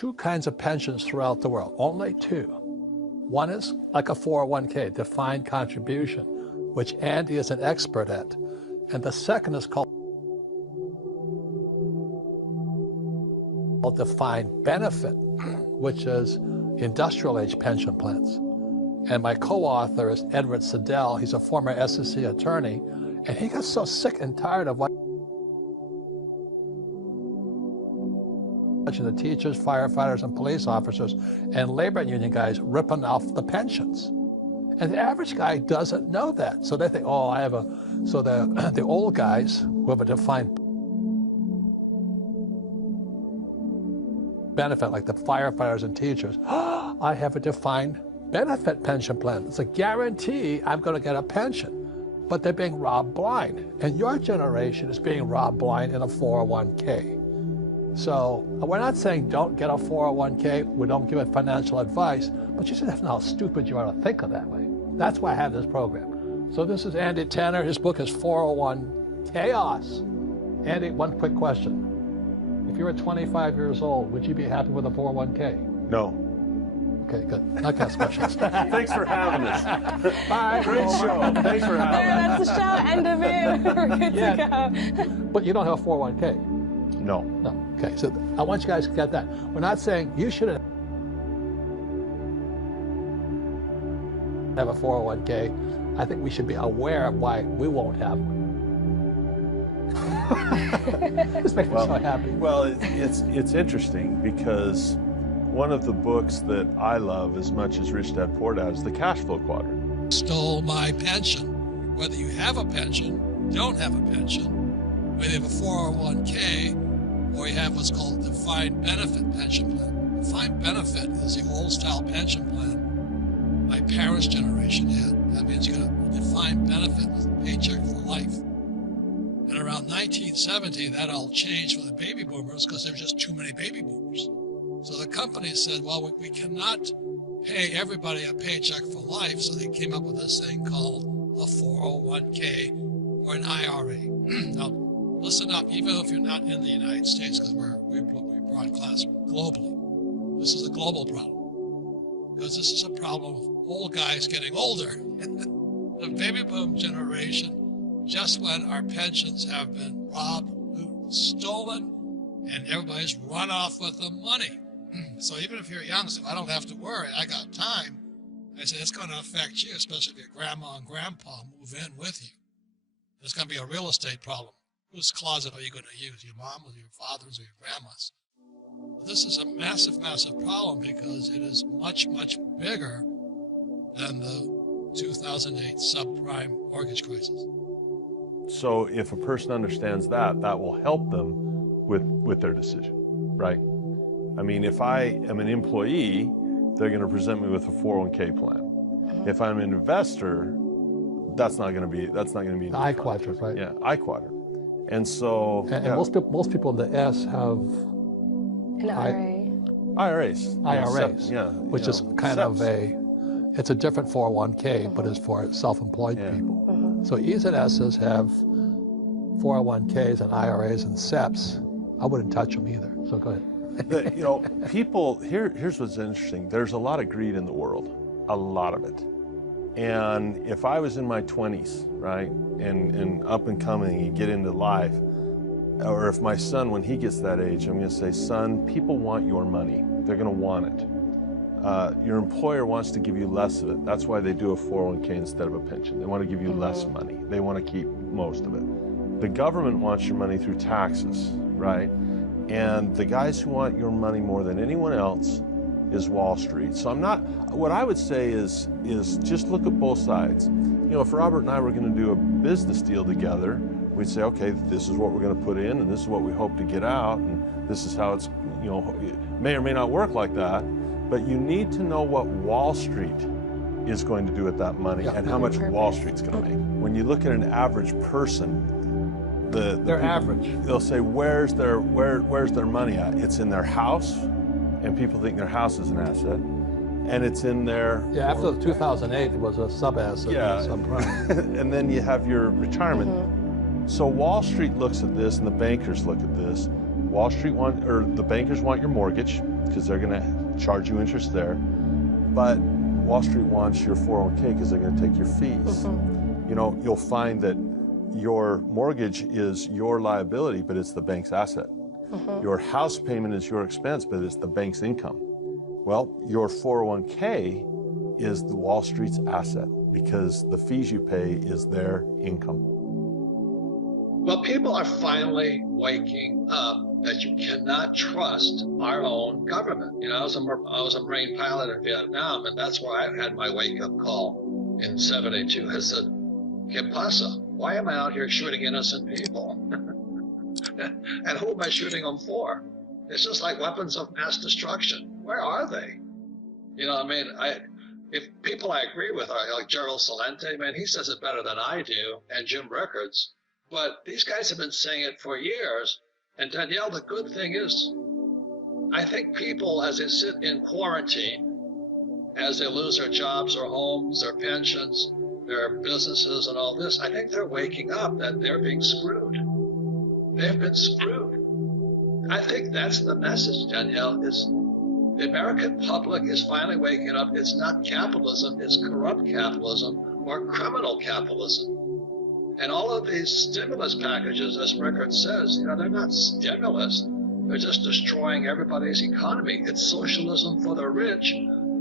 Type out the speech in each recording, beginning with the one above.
two kinds of pensions throughout the world, only two. One is like a 401k, defined contribution, which Andy is an expert at. And the second is called defined benefit, which is industrial age pension plans. And my co-author is Edward Siddell. He's a former SEC attorney, and he got so sick and tired of watching the teachers, firefighters, and police officers and labor union guys ripping off the pensions. And the average guy doesn't know that. So they think, oh, I have a, so the old guys who have a defined benefit, like the firefighters and teachers, oh, I have a defined benefit pension plan. It's a guarantee I'm going to get a pension. But they're being robbed blind. And your generation is being robbed blind in a 401k. So we're not saying don't get a 401k, we don't give it financial advice, but you just have to know how stupid you are to think of that way. That's why I have this program. So this is Andy Tanner. His book is 401 Chaos. Andy, one quick question. If you were 25 years old, would you be happy with a 401k? No. Okay, good. Not ask questions. Thanks for having us. Bye. Great show. Thanks for having us. That's the show. End of it. We're good to go. But you don't have a 401k? No. No. Okay, so I want you guys to get that. We're not saying you shouldn't have a 401k. I think we should be aware of why we won't have one. This makes me so happy. Well, it's interesting because one of the books that I love as much as Rich Dad Poor Dad is the Cash Flow Quadrant. Stole my pension. Whether you have a pension, don't have a pension, whether you have a 401k, or you have what's called a defined benefit pension plan. Defined benefit is the old style pension plan my parents' generation had. That means you got a defined benefit with a paycheck for life. And around 1970, that all changed for the baby boomers because there were just too many baby boomers. So the company said, well, we cannot pay everybody a paycheck for life, so they came up with this thing called a 401k or an IRA. Now, listen up, even if you're not in the United States, because we broadcast globally. This is a global problem, because this is a problem of old guys getting older. The baby boom generation, just when our pensions have been robbed, stolen, and everybody's run off with the money. So even if you're young, so I don't have to worry, I got time. I say it's going to affect you, especially if your grandma and grandpa move in with you. There's going to be a real estate problem. Whose closet are you going to use? Your mom or your father's or your grandma's? This is a massive, massive problem because it is much, much bigger than the 2008 subprime mortgage crisis. So if a person understands that, that will help them with their decision, right? I mean, if I am an employee, they're going to present me with a 401k plan. If I'm an investor, that's not going to be The I quadrant, right? Yeah, I quadrant. And so And most people in the S have An IRA. IRAs. IRAs, Yeah, which is kind of it's a different 401k, but it's for self-employed people. So E's and S's have 401ks and IRAs and SEPs. I wouldn't touch them either, so go ahead. People, here's what's interesting. There's a lot of greed in the world, a lot of it. And if I was in my 20s, right, and up and coming, you get into life, or if my son, when he gets that age, I'm going to say, son, people want your money. They're going to want it. Your employer wants to give you less of it. That's why they do a 401k instead of a pension. They want to give you less money. They want to keep most of it. The government wants your money through taxes, right? And the guys who want your money more than anyone else is Wall Street. So what I would say is just look at both sides. If Robert and I were going to do a business deal together, we'd say, okay, this is what we're going to put in, and this is what we hope to get out, and this is how it's, it may or may not work like that, but you need to know what Wall Street is going to do with that money and how much Wall Street's going to make. When you look at an average person, They're average. They'll say, where's their money at? It's in their house, and people think their house is an asset, and it's in their... Yeah, after 2008, it was a sub-asset. Yeah, subprime. And then you have your retirement. So Wall Street looks at this, and the bankers look at this. The bankers want your mortgage, because they're going to charge you interest there. But Wall Street wants your 401k because they're going to take your fees. You know, you'll find that your mortgage is your liability, but it's the bank's asset. Your house payment is your expense, but it's the bank's income. Well, your 401k is the Wall Street's asset because the fees you pay is their income. Well, people are finally waking up that you cannot trust our own government. You know, I was a Marine pilot in Vietnam, and that's where I had my wake-up call in '72. I said, "¿Qué pasa? Why am I out here shooting innocent people? And who am I shooting them for? It's just like weapons of mass destruction. Where are they?" You know, I mean, if people I agree with are like Gerald Celente, man, he says it better than I do, and Jim Rickards. But these guys have been saying it for years. And Danielle, the good thing is, I think people, as they sit in quarantine, as they lose their jobs or homes, their pensions, their businesses and all this, I think they're waking up that they're being screwed. They've been screwed. I think that's the message, Danielle, is the American public is finally waking up. It's not capitalism, it's corrupt capitalism or criminal capitalism. And all of these stimulus packages, as Rickard says, you know, they're not stimulus. They're just destroying everybody's economy. It's socialism for the rich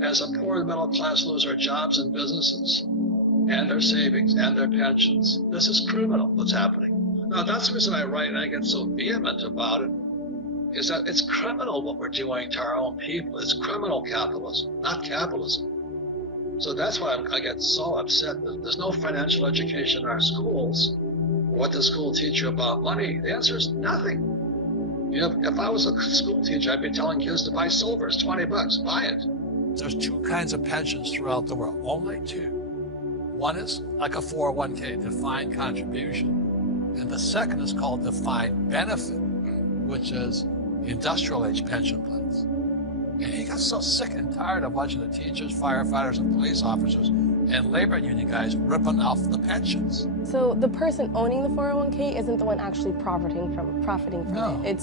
as the poor and middle class lose their jobs and businesses and their savings and their pensions. This is criminal, what's happening. Now, that's the reason I write and I get so vehement about it, is that it's criminal what we're doing to our own people. It's criminal capitalism, not capitalism. So that's why I get so upset. There's no financial education in our schools. What does school teach you about money? The answer is nothing. You know, if I was a school teacher, I'd be telling kids to buy silver. It's $20, buy it. There's two kinds of pensions throughout the world, only two. One is like a 401k, defined contribution. And the second is called defined benefit, which is industrial age pension plans. And he got so sick and tired of watching the teachers, firefighters, and police officers and labor union guys ripping off the pensions. So the person owning the 401k isn't the one actually profiting from No. it.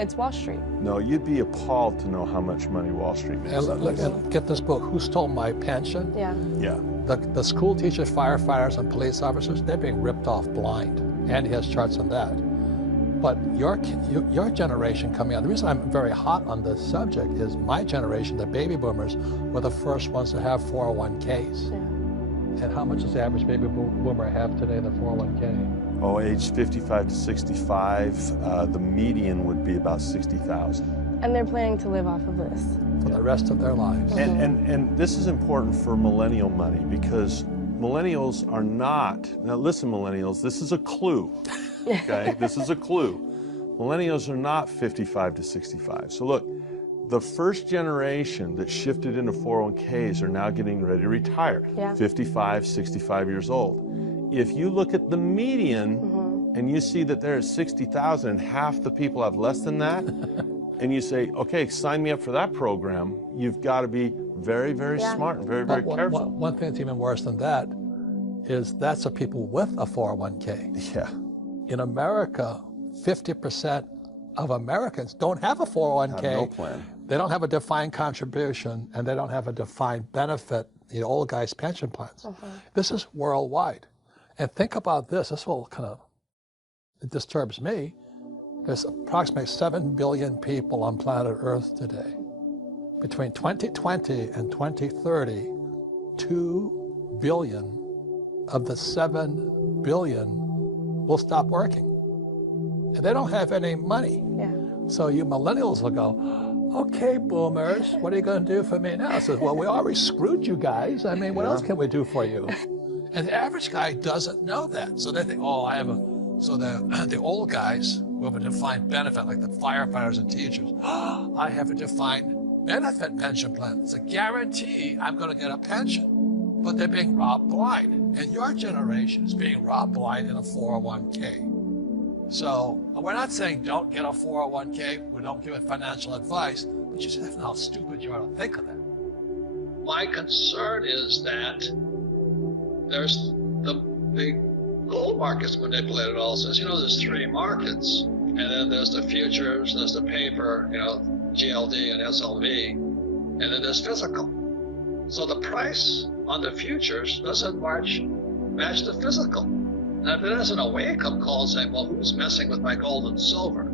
It's Wall Street. No, you'd be appalled to know how much money Wall Street makes. And look, and get this book, Who Stole My Pension? Yeah. Yeah. The school teachers, firefighters, and police officers, they're being ripped off blind. Andy has charts on that. But your generation coming out, the reason I'm very hot on this subject is my generation, the baby boomers, were the first ones to have 401ks. Yeah. And how much does the average baby boomer have today in the 401k? Oh, age 55 to 65, the median would be about 60,000. And they're planning to live off of this. For the rest of their lives. And this is important for millennial money because millennials are not, now listen millennials, this is a clue, okay? This is a clue. Millennials are not 55 to 65. So look, the first generation that shifted into 401ks are now getting ready to retire, Yeah. 55, 65 years old. If you look at the median and you see that there is 60,000 and half the people have less than that, and you say, okay, sign me up for that program, you've got to be very, very smart and very, very careful. One thing that's even worse than that is that's the people with a 401k. Yeah. In America, 50% of Americans don't have a 401k. Have no plan. They don't have a defined contribution, and they don't have a defined benefit, the old guys' pension plans. This is worldwide. And think about this. This will it disturbs me. There's approximately 7 billion people on planet Earth today. Between 2020 and 2030, 2 billion of the 7 billion will stop working. And they don't have any money. Yeah. So you millennials will go, okay, boomers, what are you going to do for me now? I says, well, we already screwed you guys. I mean, what else can we do for you? And the average guy doesn't know that. So they think, oh, so the old guys who have a defined benefit, like the firefighters and teachers, I have a defined benefit pension plan. It's a guarantee I'm going to get a pension. But they're being robbed blind. And your generation is being robbed blind in a 401k. So we're not saying don't get a 401k, we don't give it financial advice, but you just have to know how stupid you are to think of that. My concern is that there's the gold market's manipulated also. You know, there's 3 markets, and then there's the futures, there's the paper, you know, GLD and SLV, and then there's physical. So the price on the futures doesn't match the physical. And if it isn't a wake-up call saying, well, who's messing with my gold and silver?